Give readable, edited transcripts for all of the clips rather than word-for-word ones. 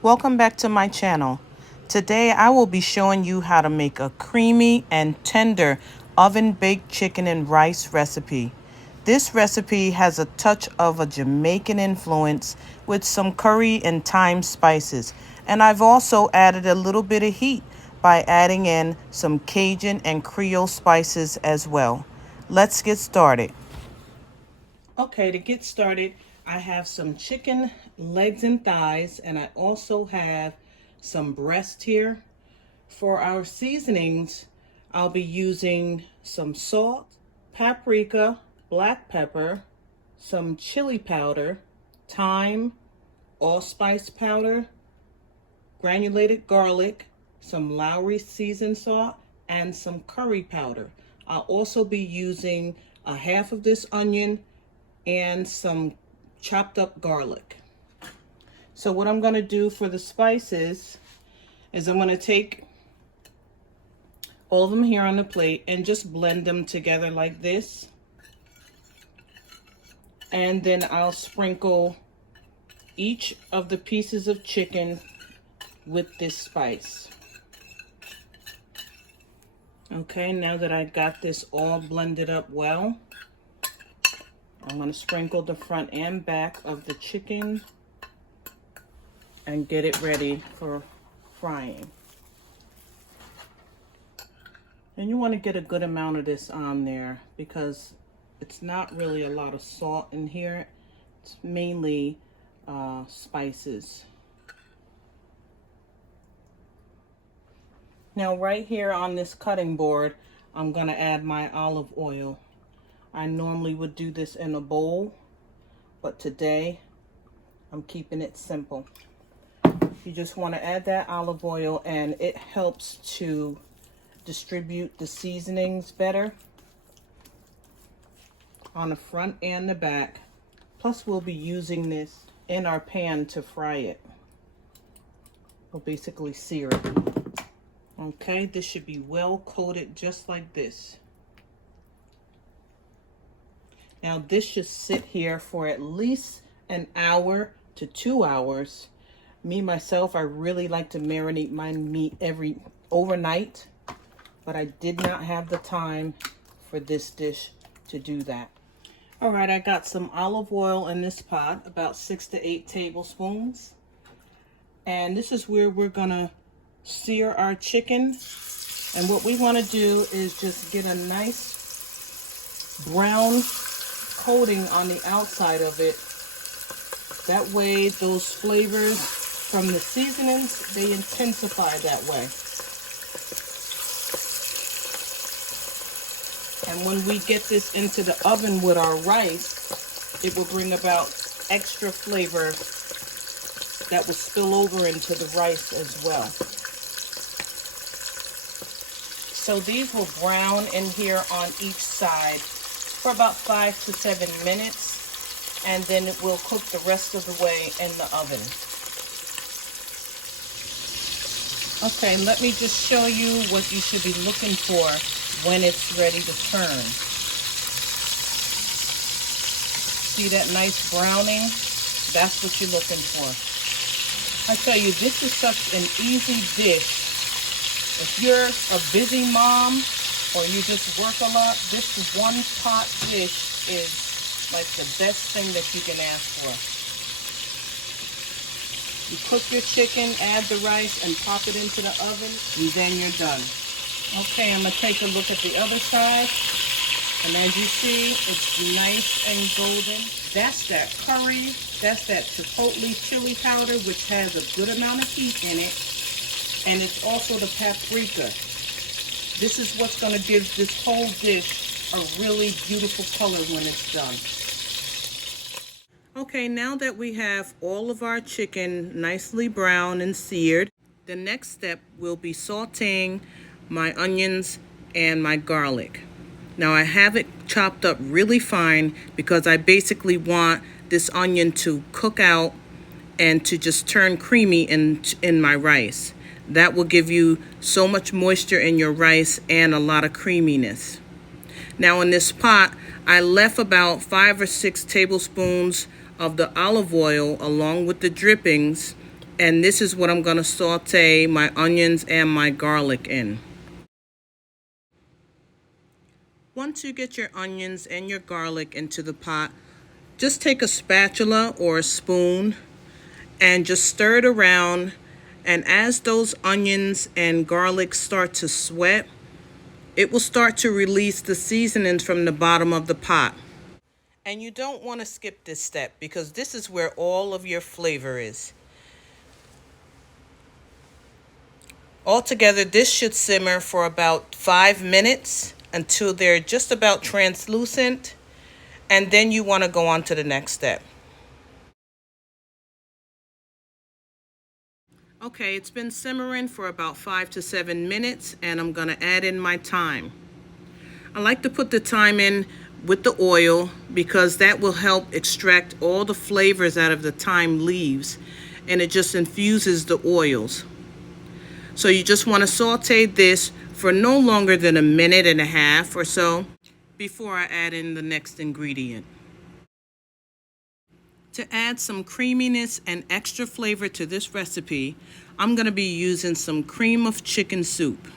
Welcome back to my channel. Today I will be showing you how to make a creamy and tender oven-baked chicken and rice recipe. This recipe has a touch of a Jamaican influence with some curry and thyme spices, and I've also added a little bit of heat by adding in some Cajun and Creole spices as well. Let's get started. Okay, to get started, I have some chicken legs and thighs, and I also have some breast here. For our seasonings, I'll be using some salt, paprika, black pepper, some chili powder, thyme, allspice powder, granulated garlic, some Lowry seasoned salt, and some curry powder. I'll also be using a half of this onion and some chopped up garlic. So what I'm going to do for the spices is I'm going to take all of them here on the plate and just blend them together like this. And then I'll sprinkle each of the pieces of chicken with this spice. Okay, now that I got this all blended up well, I'm going to sprinkle the front and back of the chicken and get it ready for frying. And you want to get a good amount of this on there because it's not really a lot of salt in here. It's mainly spices. Now right here on this cutting board, I'm going to add my olive oil. I normally would do this in a bowl, but today I'm keeping it simple. You just want to add that olive oil, and it helps to distribute the seasonings better on the front and the back. Plus we'll be using this in our pan to fry it. We'll basically sear it. Okay, this should be well coated just like this. Now this should sit here for at least an hour to 2 hours. Me, myself, I really like to marinate my meat overnight, but I did not have the time for this dish to do that. All right, I got some olive oil in this pot, about 6 to 8 tablespoons. And this is where we're gonna sear our chicken. And what we wanna do is just get a nice brown coating on the outside of it. That way those flavors from the seasonings, they intensify that way. And when we get this into the oven with our rice, it will bring about extra flavor that will spill over into the rice as well. So these will brown in here on each side for about 5 to 7 minutes, and then it will cook the rest of the way in the oven. Okay, let me just show you what you should be looking for when it's ready to turn. See that nice browning? That's what you're looking for. I tell you, this is such an easy dish. If you're a busy mom or you just work a lot, this one pot dish is like the best thing that you can ask for. You cook your chicken, add the rice, and pop it into the oven, and then you're done. Okay, I'm going to take a look at the other side. And as you see, it's nice and golden. That's that curry. That's that chipotle chili powder, which has a good amount of heat in it. And it's also the paprika. This is what's going to give this whole dish a really beautiful color when it's done. Okay, now that we have all of our chicken nicely brown and seared, the next step will be sauteing my onions and my garlic. Now I have it chopped up really fine because I basically want this onion to cook out and to just turn creamy in my rice. That will give you so much moisture in your rice and a lot of creaminess. Now in this pot, I left about 5 or 6 tablespoons of the olive oil along with the drippings And this is what I'm going to saute my onions and my garlic in. Once you get your onions and your garlic into the pot, just take a spatula or a spoon and just stir it around. And as those onions and garlic start to sweat, it will start to release the seasonings from the bottom of the pot. And you don't want to skip this step because this is where all of your flavor is. Altogether, this should simmer for about 5 minutes until they're just about translucent. And then you want to go on to the next step. Okay, it's been simmering for about 5 to 7 minutes, and I'm going to add in my thyme. I like to put the thyme in with the oil because that will help extract all the flavors out of the thyme leaves, and it just infuses the oils. So you just want to saute this for no longer than a minute and a half or so before I add in the next ingredient. To add some creaminess and extra flavor to this recipe, I'm going to be using some cream of chicken soup.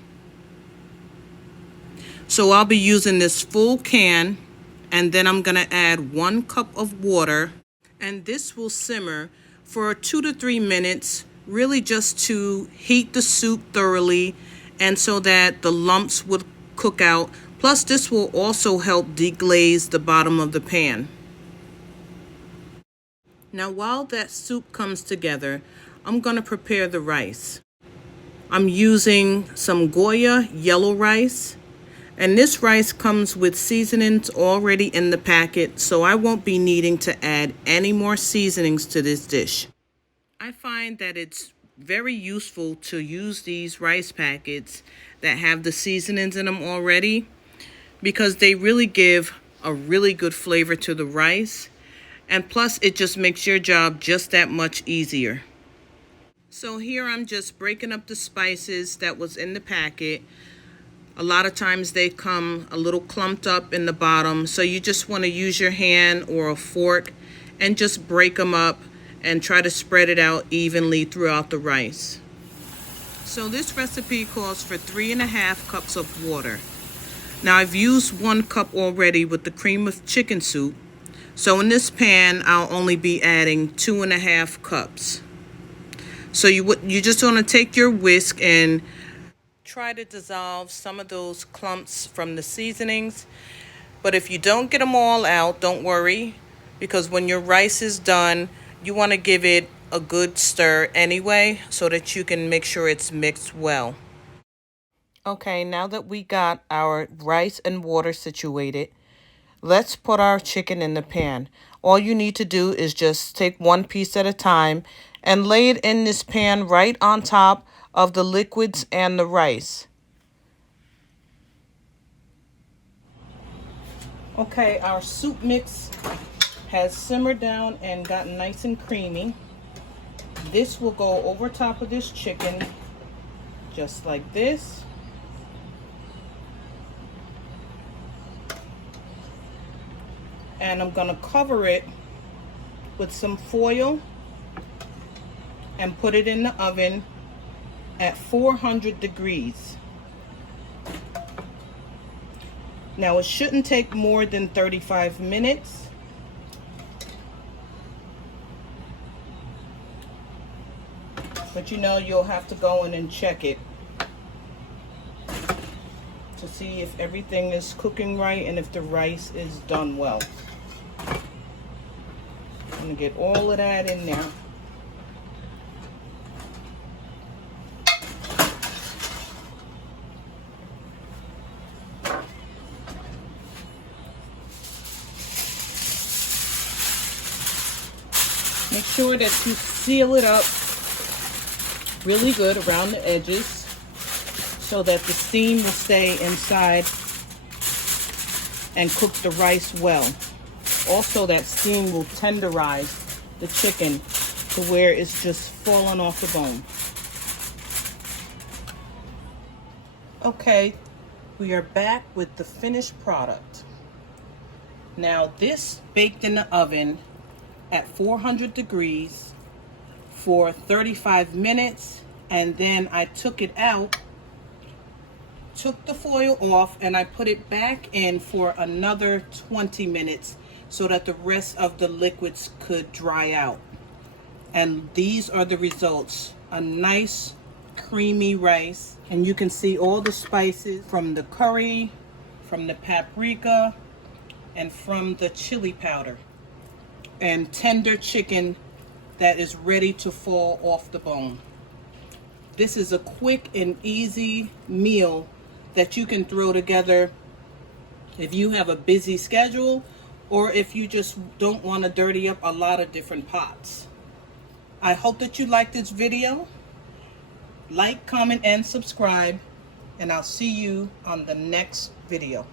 So I'll be using this full can, and then I'm going to add 1 cup of water, and this will simmer for 2 to 3 minutes, really just to heat the soup thoroughly and so that the lumps would cook out. Plus, this will also help deglaze the bottom of the pan. Now, while that soup comes together, I'm going to prepare the rice. I'm using some Goya yellow rice, and this rice comes with seasonings already in the packet, so I won't be needing to add any more seasonings to this dish. I find that it's very useful to use these rice packets that have the seasonings in them already because they really give a really good flavor to the rice. And plus, it just makes your job just that much easier. So here I'm just breaking up the spices that was in the packet. A lot of times they come a little clumped up in the bottom. So you just want to use your hand or a fork and just break them up and try to spread it out evenly throughout the rice. So this recipe calls for 3.5 cups of water. Now I've used 1 cup already with the cream of chicken soup. So in this pan, I'll only be adding 2.5 cups. So you just want to take your whisk and try to dissolve some of those clumps from the seasonings. But if you don't get them all out, don't worry, because when your rice is done, you want to give it a good stir anyway so that you can make sure it's mixed well. Okay, now that we got our rice and water situated, let's put our chicken in the pan. All you need to do is just take 1 piece at a time and lay it in this pan right on top of the liquids and the rice. Okay, our soup mix has simmered down and gotten nice and creamy. This will go over top of this chicken just like this. And I'm going to cover it with some foil and put it in the oven at 400 degrees. Now it shouldn't take more than 35 minutes. But you know, you'll have to go in and check it to see if everything is cooking right and if the rice is done well. I'm going to get all of that in there. Make sure that you seal it up really good around the edges so that the steam will stay inside and cook the rice well. Also, that steam will tenderize the chicken to where it's just falling off the bone. Okay, we are back with the finished product. Now this baked in the oven at 400 degrees for 35 minutes, and then I took it out, took the foil off, and I put it back in for another 20 minutes so that the rest of the liquids could dry out. And these are the results. A nice creamy rice, and you can see all the spices from the curry, from the paprika, and from the chili powder, and tender chicken that is ready to fall off the bone. This is a quick and easy meal that you can throw together if you have a busy schedule, or if you just don't want to dirty up a lot of different pots. I hope that you like this video. Like, comment, and subscribe, and I'll see you on the next video.